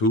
2।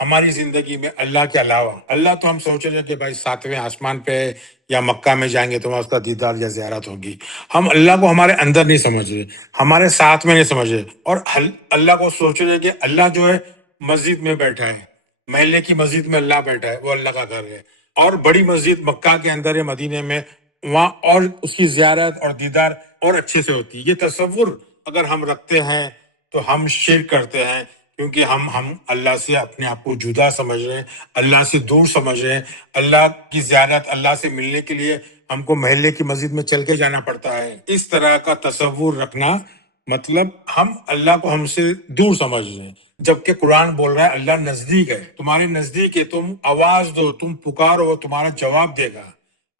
ہماری زندگی میں اللہ کے علاوہ، اللہ تو ہم سوچ رہے ہیں کہ بھائی ساتویں آسمان پہ یا مکہ میں جائیں گے تو وہاں اس کا دیدار یا زیارت ہوگی. ہم اللہ کو ہمارے اندر نہیں سمجھ رہے، ہمارے ساتھ میں نہیں سمجھ رہے، اور اللہ کو سوچ رہے کہ اللہ جو ہے مسجد میں بیٹھا ہے، محلے کی مسجد میں اللہ بیٹھا ہے، وہ اللہ کا گھر ہے، اور بڑی مسجد مکہ کے اندر ہے، مدینے میں، وہاں اور اس کی زیارت اور دیدار اور اچھے سے ہوتی ہے. یہ تصور اگر ہم رکھتے ہیں تو ہم شرک کرتے ہیں، کیونکہ ہم اللہ سے اپنے آپ کو جدا سمجھ رہے ہیں، اللہ سے دور سمجھ رہے ہیں. اللہ کی زیارت، اللہ سے ملنے کے لیے ہم کو محلے کی مسجد میں چل کے جانا پڑتا ہے. اس طرح کا تصور رکھنا مطلب ہم اللہ کو ہم سے دور سمجھ رہے ہیں، جبکہ قرآن بول رہا ہے اللہ نزدیک ہے، تمہارے نزدیک ہے، تم آواز دو، تم پکارو، وہ تمہارا جواب دے گا.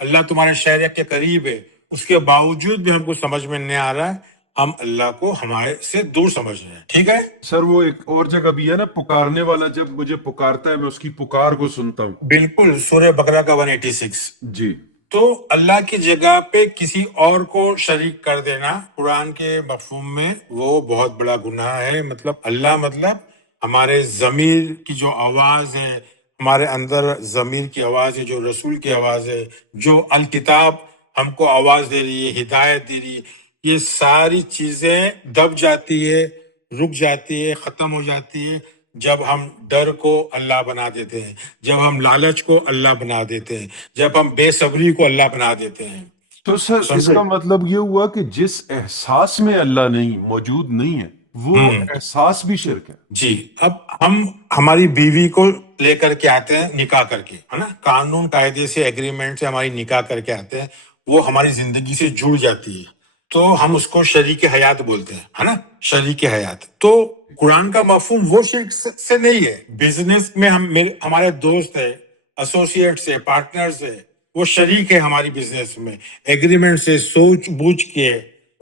اللہ تمہارے شہر کے قریب ہے. اس کے باوجود بھی ہم کو سمجھ میں نہیں آ رہا ہے، ہم اللہ کو ہمارے سے دور سمجھ رہے ہیں. ٹھیک ہے. سر وہ ایک اور جگہ بھی ہے نا، پکارنے والا جب مجھے پکارتا ہے میں اس کی پکار کو سنتا ہوں. بالکل، سورہ بقرہ کا 186. جی. تو اللہ کی جگہ پہ کسی اور کو شریک کر دینا قرآن کے مفہوم میں وہ بہت بڑا گناہ ہے. مطلب اللہ مطلب ہمارے ضمیر کی جو آواز ہے، ہمارے اندر ضمیر کی آواز ہے، جو رسول کی آواز ہے، جو الکتاب ہم کو آواز دے رہی ہے، ہدایت دے رہی ہے، یہ ساری چیزیں دب جاتی ہے، رک جاتی ہے، ختم ہو جاتی ہے جب ہم ڈر کو اللہ بنا دیتے ہیں، جب ہم لالچ کو اللہ بنا دیتے ہیں، جب ہم بے صبری کو اللہ بنا دیتے ہیں. تو سر اس سمجھے؟ کا مطلب یہ ہوا کہ جس احساس میں اللہ نہیں موجود نہیں ہے وہ احساس بھی شرک ہے. جی. اب ہم ہماری بیوی کو لے کر کے آتے ہیں نکاح کر کے، ہے نا، قانون قاعدے سے، ایگریمنٹ سے ہماری نکاح کر کے آتے ہیں، وہ ہماری زندگی سے جڑ جاتی ہے، تو ہم اس کو شریک حیات بولتے ہیں، ہے نا، شریک حیات. تو قرآن کا مفہوم وہ شرک سے نہیں ہے. بزنس میں ہمارے دوست ہے، ایسوسیٹس ہے، پارٹنرز ہے، وہ شریک ہے ہماری بزنس میں، ایگریمنٹ سے سوچ بوجھ کے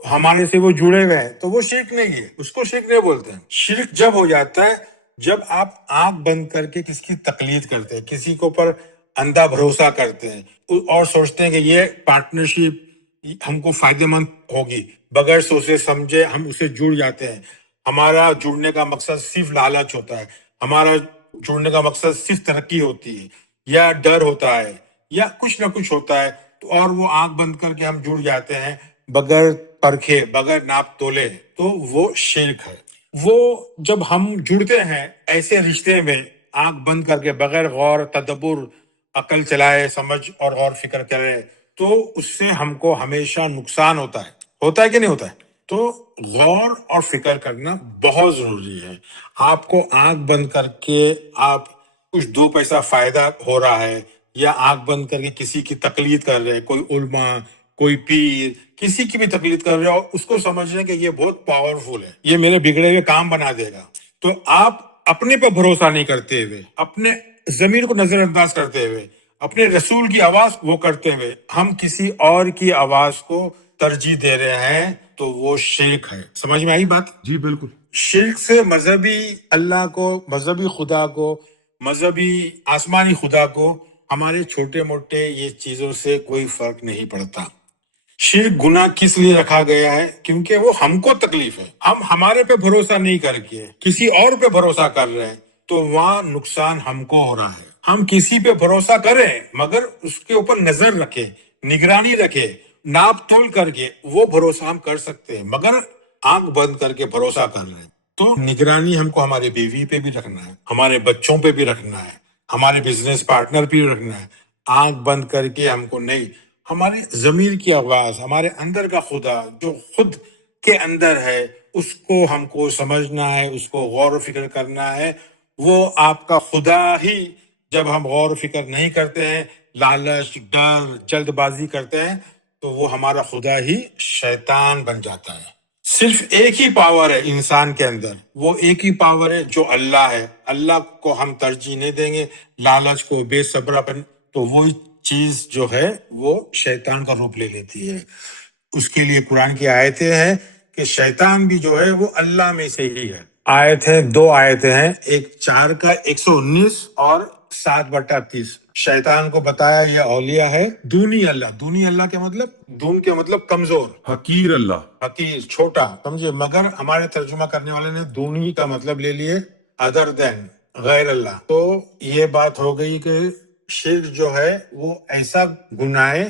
ہمارے سے وہ جڑے ہوئے ہیں، تو وہ شرک نہیں ہے، اس کو شرک نہیں بولتے ہیں. شرک جب ہو جاتا ہے جب آپ آنکھ بند کر کے کسی کی تقلید کرتے ہیں، کسی کے اوپر اندھا بھروسہ کرتے ہیں اور سوچتے ہیں کہ یہ پارٹنرشپ ہم کو فائدہ مند ہوگی، بغیر سوچے سمجھے ہم اسے جڑ جاتے ہیں. ہمارا جڑنے کا مقصد صرف لالچ ہوتا ہے، ہمارا جڑنے کا مقصد صرف ترقی ہوتی ہے، یا ڈر ہوتا ہے، یا کچھ نہ کچھ ہوتا ہے، اور وہ آنکھ بند کر کے ہم جڑ جاتے ہیں بغیر پرکھے، بغیر ناپ تولے، تو وہ شرک ہے. وہ جب ہم جڑتے ہیں ایسے رشتے میں آنکھ بند کر کے، بغیر غور تدبر، عقل چلائے، سمجھ اور غور فکر کرے، تو اس سے ہم کو ہمیشہ نقصان ہوتا ہے کہ نہیں ہوتا ہے. تو غور اور فکر کرنا بہت ضروری ہے. آپ کو آنکھ بند کر کے آپ کچھ دو پیسہ فائدہ ہو رہا ہے، یا آنکھ بند کر کے کسی کی تقلید کر رہے ہیں، کوئی علماء، کوئی پیر، کسی کی بھی تقلید کر رہے ہیں، اور اس کو سمجھ رہے ہیں کہ یہ بہت پاورفل ہے، یہ میرے بگڑے ہوئے کام بنا دے گا، تو آپ اپنے پہ بھروسہ نہیں کرتے ہوئے، اپنے ضمیر کو نظر انداز کرتے ہوئے، اپنے رسول کی آواز وہ کرتے ہوئے ہم کسی اور کی آواز کو ترجیح دے رہے ہیں، تو وہ شرک ہے. سمجھ میں آئی بات؟ جی بالکل. شرک سے مذہبی اللہ کو، مذہبی خدا کو، مذہبی آسمانی خدا کو، ہمارے چھوٹے موٹے یہ چیزوں سے کوئی فرق نہیں پڑتا. شرک گناہ کس لیے رکھا گیا ہے؟ کیونکہ وہ ہم کو تکلیف ہے. ہم ہمارے پہ بھروسہ نہیں کر کے کسی اور پہ بھروسہ کر رہے ہیں، تو وہاں نقصان ہم کو ہو رہا ہے. ہم کسی پہ بھروسہ کریں مگر اس کے اوپر نظر رکھے، نگرانی رکھے، ناپ تول کر کے وہ بھروسہ ہم کر سکتے ہیں، مگر آنکھ بند کر کے بھروسہ کر رہے ہیں. تو نگرانی ہم کو ہمارے بیوی پہ بھی رکھنا ہے، ہمارے بچوں پہ بھی رکھنا ہے، ہمارے بزنس پارٹنر پہ بھی رکھنا ہے. آنکھ بند کر کے ہم کو نہیں، ہمارے ضمیر کی آواز، ہمارے اندر کا خدا جو خود کے اندر ہے، اس کو ہم کو سمجھنا ہے، اس کو غور و فکر کرنا ہے. وہ آپ کا خدا ہی جب ہم غور و فکر نہیں کرتے ہیں، لالچ، ڈر، جلد بازی کرتے ہیں، تو وہ ہمارا خدا ہی شیطان بن جاتا ہے. صرف ایک ہی پاور ہے انسان کے اندر، وہ ایک ہی پاور ہے جو اللہ ہے. اللہ کو ہم ترجیح نہیں دیں گے، لالچ کو، بے صبراپن، تو وہ چیز جو ہے وہ شیطان کا روپ لے لیتی ہے. اس کے لیے قرآن کی آیتیں ہیں کہ شیطان بھی جو ہے وہ اللہ میں سے ہی ہے. دو آیتیں ہیں، ایک 4 کا 119 اور 7/30. شیطان کو بتایا یہ اولیاء ہے دونی اللہ. دونی اللہ کے مطلب، دون کے مطلب کمزور، حقیر اللہ. حقیر، چھوٹا، سمجھے. مگر ہمارے ترجمہ کرنے والے نے دونی کا مطلب لے لیے ادر دین، غیر اللہ. تو یہ بات ہو گئی کہ شرک جو ہے وہ ایسا گناہ ہے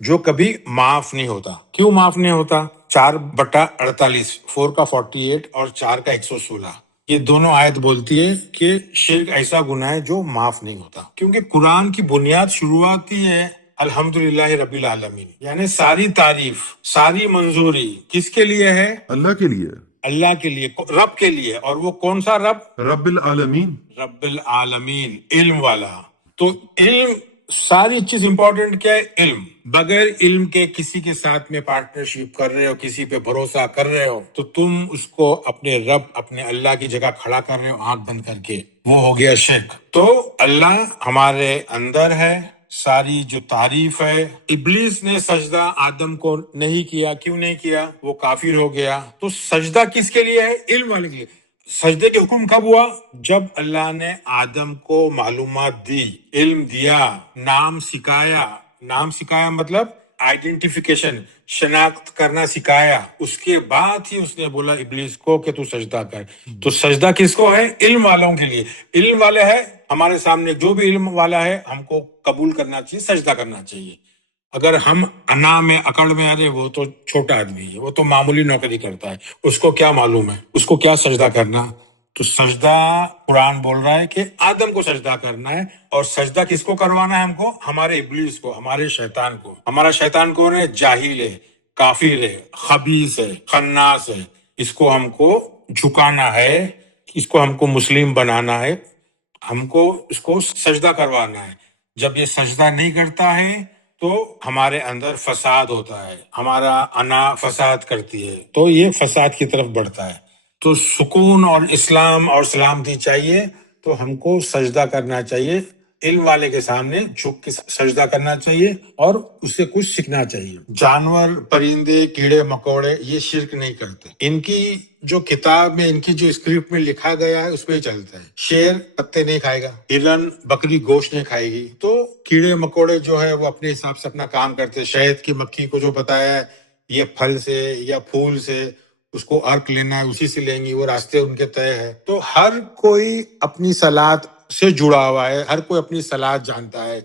جو کبھی معاف نہیں ہوتا. کیوں معاف نہیں ہوتا؟ 4/48، 4 کا 48 اور 4 کا 116، یہ دونوں آیت بولتی ہے کہ شرک ایسا گناہ ہے جو معاف نہیں ہوتا. کیونکہ قرآن کی بنیاد شروعات ہی ہے الحمدللہ رب العالمین، یعنی ساری تعریف، ساری منظوری کس کے لیے ہے؟ اللہ کے لیے، اللہ کے لیے، رب کے لیے. اور وہ کون سا رب؟ رب العالمین. رب العالمین، علم والا. تو علم، ساری چیز امپورٹنٹ کیا ہے؟ علم. بغیر علم کے کسی کے ساتھ میں پارٹنرشپ کر رہے ہو، کسی پہ بھروسہ کر رہے ہو، تو تم اس کو اپنے رب، اپنے اللہ کی جگہ کھڑا کر رہے ہو آنکھ بند کر کے، وہ ہو گیا شرک. تو اللہ ہمارے اندر ہے، ساری جو تعریف ہے. ابلیس نے سجدہ آدم کو نہیں کیا. کیوں نہیں کیا؟ وہ کافر ہو گیا. تو سجدہ کس کے لیے ہے؟ علم والے کے لیے. سجدے کے حکم کب ہوا؟ جب اللہ نے آدم کو معلومات دی، علم دیا، نام سکھایا. نام سکھایا مطلب آئیڈینٹیفیکیشن، شناخت کرنا سکھایا. اس کے بعد ہی اس نے بولا ابلیس کو کہ تو سجدہ کر. تو سجدہ کس کو ہے؟ علم والوں کے لیے. علم والے ہے ہمارے سامنے، جو بھی علم والا ہے ہم کو قبول کرنا چاہیے، سجدہ کرنا چاہیے. اگر ہم انا میں اکڑ میں آ رہے، وہ تو چھوٹا آدمی ہے، وہ تو معمولی نوکری کرتا ہے، اس کو کیا معلوم ہے، اس کو کیا سجدہ کرنا. تو سجدہ قرآن بول رہا ہے کہ آدم کو سجدہ کرنا ہے. اور سجدہ کس کو کروانا ہے ہم کو؟ ہمارے ابلیس کو، ہمارے شیطان کو. ہمارا شیطان کون ہے؟ جاہل ہے، کافر ہے، خبیث ہے، خناس ہے. اس کو ہم کو جھکانا ہے، اس کو ہم کو مسلم بنانا ہے، ہم کو اس کو سجدہ کروانا ہے. جب یہ سجدہ نہیں کرتا ہے تو ہمارے اندر فساد ہوتا ہے، ہمارا انا فساد کرتی ہے، تو یہ فساد کی طرف بڑھتا ہے. تو سکون اور اسلام اور سلامتی چاہیے تو ہم کو سجدہ کرنا چاہیے، علم والے کے سامنے جھک کے سجدہ کرنا چاہیے اور اس سے کچھ سیکھنا چاہیے. جانور، پرندے، کیڑے مکوڑے یہ شرک نہیں کرتے. ان کی جو کتاب میں، ان کی جو اسکرپٹ میں لکھا گیا ہے اس پہ ہی چلتا ہے. شیر پتے نہیں کھائے گا، ہرن بکری گوشت نہیں کھائے گی. تو کیڑے مکوڑے جو ہے وہ اپنے حساب سے اپنا کام کرتے ہیں. شہد کی مکھی کو جو بتایا ہے یہ پھل سے یا پھول سے اس کو ارک لینا ہے، اسی سے لیں گی، وہ راستے ان کے طے ہے. تو ہر کوئی اپنی صلاحت سے جڑا ہوا ہے، ہر کوئی اپنی صلاحت جانتا ہے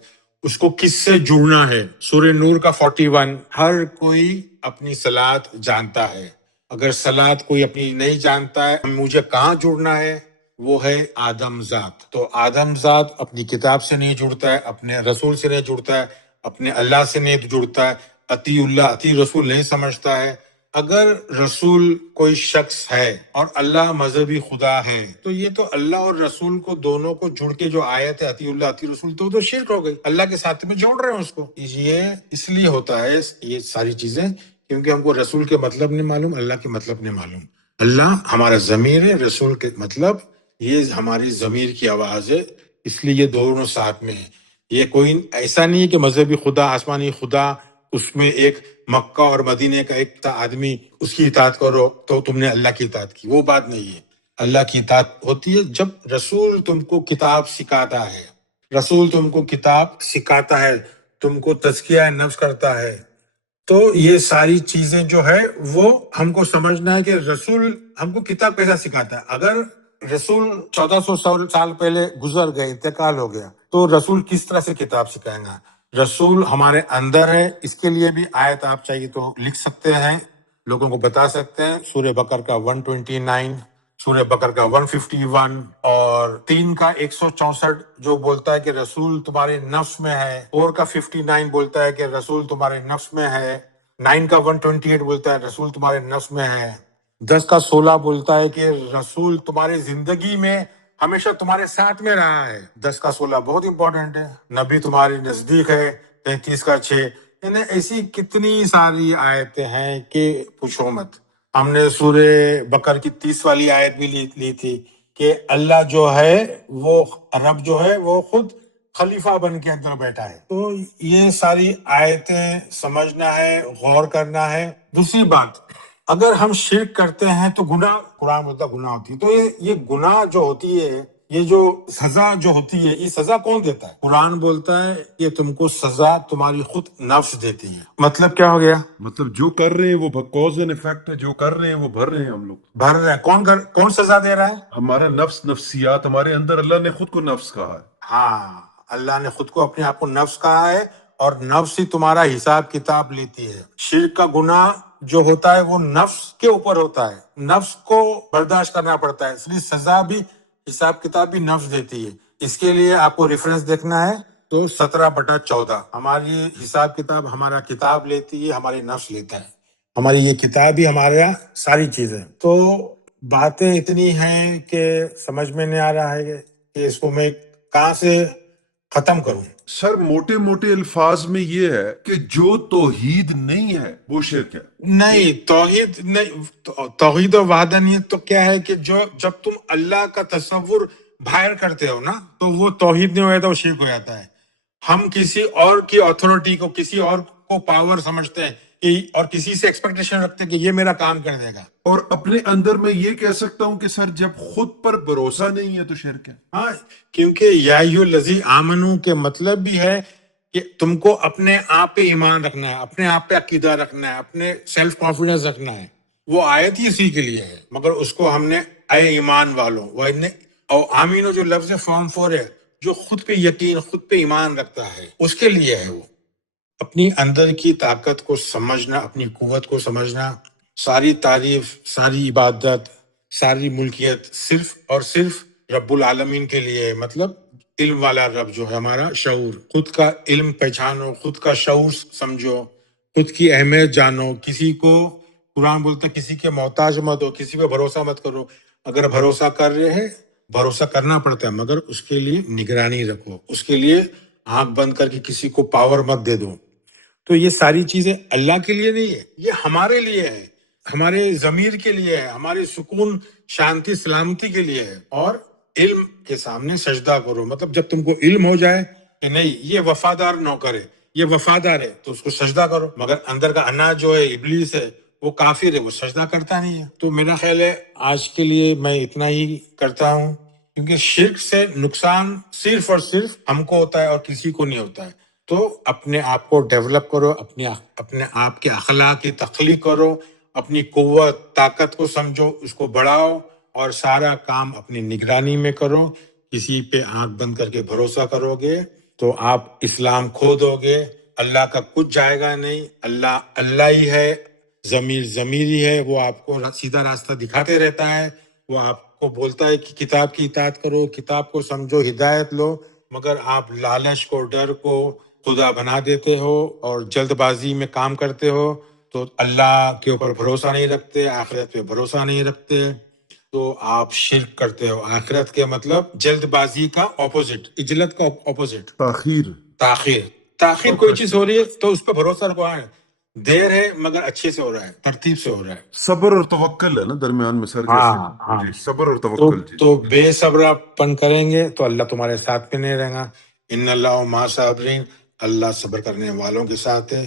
اس کو کس سے جڑنا ہے. سورہ نور کا 41، ہر کوئی اپنی صلاحت جانتا ہے. اگر صلاحت کوئی اپنی نہیں جانتا ہے، مجھے کہاں جڑنا ہے، وہ ہے آدم ذات. تو آدم ذات اپنی کتاب سے نہیں جڑتا ہے، اپنے رسول سے نہیں جڑتا ہے، اپنے اللہ سے نہیں جڑتا ہے، اطیع اللہ اطیع رسول نہیں سمجھتا ہے. اگر رسول کوئی شخص ہے اور اللہ مذہبی خدا ہے تو یہ تو اللہ اور رسول کو دونوں کو جڑ کے جو آیت ہے اطیع اللہ اطیع رسول، تو شرک ہو گئی. اللہ کے ساتھ میں جوڑ رہے ہیں اس کو. یہ اس لیے ہوتا ہے یہ ساری چیزیں کیونکہ ہم کو رسول کے مطلب نہیں معلوم، اللہ کے مطلب نہیں معلوم. اللہ ہمارا ضمیر ہے، رسول کے مطلب یہ ہماری ضمیر کی آواز ہے، اس لیے یہ دونوں ساتھ میں ہیں. یہ کوئی ایسا نہیں ہے کہ مذہبی خدا، آسمانی خدا، اس میں ایک مکہ اور مدینے کا ایک آدمی اس کی اطاعت کرو تو تم نے اللہ کی اطاعت کی. وہ بات نہیں ہے. اللہ کی اطاعت ہوتی ہے جب رسول تم کو کتاب سکھاتا ہے، رسول تم کو کتاب سکھاتا ہے، تم کو تزکیہ نفس کرتا ہے. تو یہ ساری چیزیں جو ہے وہ ہم کو سمجھنا ہے کہ رسول ہم کو کتاب کیسا سکھاتا ہے. اگر رسول 1400 سال پہلے گزر گئے، انتقال ہو گیا، تو رسول کس طرح سے کتاب سکھائیں گا؟ رسول ہمارے اندر ہے. اس کے لیے بھی آیت آپ چاہیے تو لکھ سکتے ہیں، لوگوں کو بتا سکتے ہیں. سورہ بقرہ کا 129، سورہ بقرہ کا 151 اور 3 کا 164 جو بولتا ہے کہ رسول تمہارے نفس میں ہے. 4 کا 59 بولتا ہے کہ رسول تمہارے نفس میں ہے. 9 کا 128 بولتا ہے رسول تمہارے نفس میں ہے. 10 کا 16 بولتا ہے کہ رسول تمہاری زندگی میں ہمیشہ تمہارے ساتھ میں رہا ہے. 10 کا 16 بہت امپورٹنٹ ہے. نبی تمہارے نزدیک ہے. 33 کا 6. یعنی ایسی کتنی ساری آیتیں ہیں کہ پوچھو مت. ہم نے سورہ بقرہ کی 30 والی آیت بھی لی تھی کہ اللہ جو ہے وہ رب جو ہے وہ خود خلیفہ بن کے اندر بیٹھا ہے. تو یہ ساری آیتیں سمجھنا ہے، غور کرنا ہے. دوسری بات، اگر ہم شرک کرتے ہیں تو گناہ، قرآن بولتا گناہ ہوتی ہے. تو یہ گناہ جو ہوتی ہے یہ جو سزا جو ہوتی ہے یہ سزا کون دیتا ہے؟ قرآن بولتا ہے کہ تم کو سزا تمہاری خود نفس دیتی ہے. مطلب کیا ہو گیا؟ مطلب جو کر رہے ہیں وہ کاز اینڈ افیکٹ ہے، جو کر رہے ہیں وہ بھر رہے ہیں ہم لوگ. بھر رہے ہیں. کون سزا دے رہا ہے؟ ہمارا نفس، نفسیات ہمارے اندر. اللہ نے خود کو نفس کہا ہے. ہاں، اللہ نے خود کو اپنے آپ کو نفس کہا ہے اور نفس ہی تمہارا حساب کتاب لیتی ہے. شرک کا گناہ جو ہوتا ہے وہ نفس کے اوپر ہوتا ہے، نفس کو برداشت کرنا پڑتا ہے، اس لیے سزا بھی، حساب کتاب بھی نفس دیتی ہے. اس کے لیے آپ کو ریفرنس دیکھنا ہے تو 17/14. ہماری حساب کتاب ہمارا کتاب لیتی ہے، ہماری نفس لیتا ہے. ہماری یہ کتاب ہی ہمارا ساری چیزیں. تو باتیں اتنی ہیں کہ سمجھ میں نہیں آ رہا ہے کہ اس کو میں کہاں سے ختم کروں. سر موٹے موٹے الفاظ میں یہ ہے کہ جو توحید نہیں ہے وہ شرک ہے. نہیں، توحید نہیں، توحید و وحدانیت تو کیا ہے کہ جب تم اللہ کا تصور باہر کرتے ہو نا تو وہ توحید نہیں ہو جاتا، وہ شرک ہو جاتا ہے. ہم کسی اور کی اتھارٹی کو، کسی اور کو پاور سمجھتے ہیں اور کسی سے ایکسپیکٹیشن رکھتے ہیں کہ یہ میرا کام کر دے گا. اور اپنے اندر میں یہ کہہ سکتا ہوں کہ سر جب خود پر بھروسہ نہیں ہے تو شرک ہے. ہاں، کیونکہ یا ایھا الذی آمنو کے مطلب بھی ہے کہ تم کو اپنے آپ پہ ایمان رکھنا ہے، اپنے آپ پہ عقیدہ رکھنا ہے، اپنے سیلف کانفیڈنس رکھنا ہے. وہ آیت ہی اسی کے لیے ہے، مگر اس کو ہم نے اے ایمان والوں، اور آمینو جو لفظ فارم 4 ہے، جو خود پہ یقین، خود پہ ایمان رکھتا ہے اس کے لیے ہے. وہ اپنی اندر کی طاقت کو سمجھنا، اپنی قوت کو سمجھنا، ساری تعریف، ساری عبادت، ساری ملکیت صرف اور صرف رب العالمین کے لیے ہے. مطلب علم والا رب جو ہے ہمارا شعور، خود کا علم پہچانو، خود کا شعور سمجھو، خود کی اہمیت جانو. کسی کو، قرآن بولتا ہے کسی کے محتاج مت ہو، کسی پہ بھروسہ مت کرو. اگر بھروسہ کر رہے ہیں، بھروسہ کرنا پڑتا ہے مگر اس کے لیے نگرانی رکھو، اس کے لیے آنکھ بند کر کے کسی کو پاور مت دے دو. تو یہ ساری چیزیں اللہ کے لیے نہیں ہے، یہ ہمارے لیے ہے، ہمارے ضمیر کے لیے ہے، ہمارے سکون، شانتی، سلامتی کے لیے ہے. اور علم کے سامنے سجدہ کرو. مطلب جب تم کو علم ہو جائے کہ نہیں یہ وفادار نوکر ہے، یہ وفادار ہے، تو اس کو سجدہ کرو. مگر اندر کا انا جو ہے، ابلیس ہے، وہ کافر ہے، وہ سجدہ کرتا نہیں ہے. تو میرا خیال ہے آج کے لیے میں اتنا ہی کرتا ہوں، کیونکہ شرک سے نقصان صرف اور صرف ہم کو ہوتا ہے اور کسی کو نہیں ہوتا ہے. تو اپنے آپ کو ڈیولپ کرو، اپنے آپ کے اخلاق کی تخلیق کرو، اپنی قوت، طاقت کو سمجھو، اس کو بڑھاؤ اور سارا کام اپنی نگرانی میں کرو. کسی پہ آنکھ بند کر کے بھروسہ کرو گے تو آپ اسلام کھو دو گے. اللہ کا کچھ جائے گا نہیں، اللہ ہی ہے، ضمیر ہی ہے. وہ آپ کو سیدھا راستہ دکھاتے رہتا ہے. وہ آپ کو بولتا ہے کہ کتاب کی اطاعت کرو، کتاب کو سمجھو، ہدایت لو. مگر آپ لالچ کو، ڈر کو خدا بنا دیتے ہو اور جلد بازی میں کام کرتے ہو. تو اللہ کے اوپر بھروسہ نہیں رکھتے، آخرت پہ بھروسہ نہیں رکھتے، تو آپ شرک کرتے ہو. آخرت کے مطلب جلد بازی کا اپوزٹ، عجلت کا اپوزٹ، تاخیر. تاخیر کوئی چیز ہو رہی ہے تو اس پہ بھروسہ رکھو. دیر ہے مگر اچھے سے ہو رہا ہے، ترتیب سے ہو رہا ہے. صبر اور توکل ہے نا درمیان میں سر. ہاں جی صبر اور توکل. جی تو بے صبر پن کریں گے تو اللہ تمہارے ساتھ میں نہیں رہے گا. ان اللہ مع صابرین، اللہ صبر کرنے والوں کے ساتھ ہے.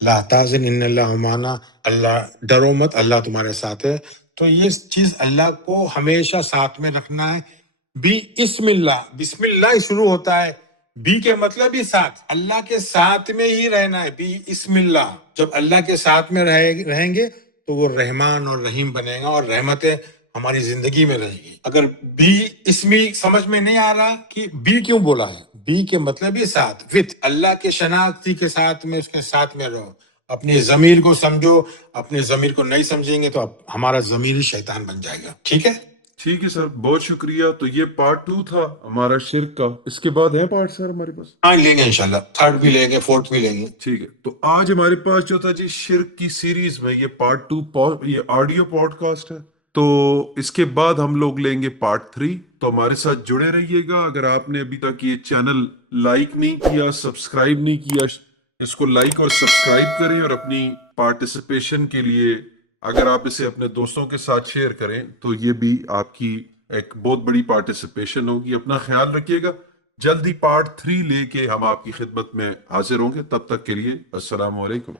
لا تحزن ان اللہ معنا، اللہ ڈرو مت، اللہ تمہارے ساتھ ہے. تو یہ چیز اللہ کو ہمیشہ ساتھ میں رکھنا ہے. بسم بسم اللہ شروع ہوتا ہے. بی کے مطلب ہی ساتھ، اللہ کے ساتھ میں ہی رہنا ہے. بسم اللہ، جب اللہ کے ساتھ میں رہیں گے تو وہ رحمان اور رحیم بنے گا اور رحمتیں ہماری زندگی میں رہے گی. اگر بی اسمی سمجھ میں نہیں آ رہا کہ بی کیوں بولا ہے، بی کے مطلب ہی ساتھ، وتھ اللہ کے شناختی کے ساتھ میں، اس کے ساتھ میں رہو. اپنے ضمیر کو سمجھو، اپنے ضمیر کو نہیں سمجھیں گے تو ہمارا ضمیر ہی شیطان بن جائے گا. ٹھیک ہے؟ ٹھیک ہے سر، بہت شکریہ. تو یہ پارٹ 2 تھا ہمارا شرک کا. اس کے بعد ہے پارٹ سر ہمارے پاس؟ ہاں لیں گے انشاءاللہ، تھرڈ بھی لیں گے، فورتھ بھی لیں گے. ٹھیک ہے. تو آج ہمارے پاس جو تھا جی شرک کی سیریز میں یہ پارٹ 2، یہ آڈیو پوڈ کاسٹ ہے. تو اس کے بعد ہم لوگ لیں گے پارٹ 3. تو ہمارے ساتھ جڑے رہیے گا. اگر آپ نے ابھی تک یہ چینل لائک نہیں کیا، سبسکرائب نہیں کیا، اس کو لائک اور سبسکرائب کریں. اور اپنی پارٹیسپیشن کے لیے اگر آپ اسے اپنے دوستوں کے ساتھ شیئر کریں تو یہ بھی آپ کی ایک بہت بڑی پارٹیسپیشن ہوگی. اپنا خیال رکھیے گا. جلدی پارٹ 3 لے کے ہم آپ کی خدمت میں حاضر ہوں گے. تب تک کے لیے السلام علیکم.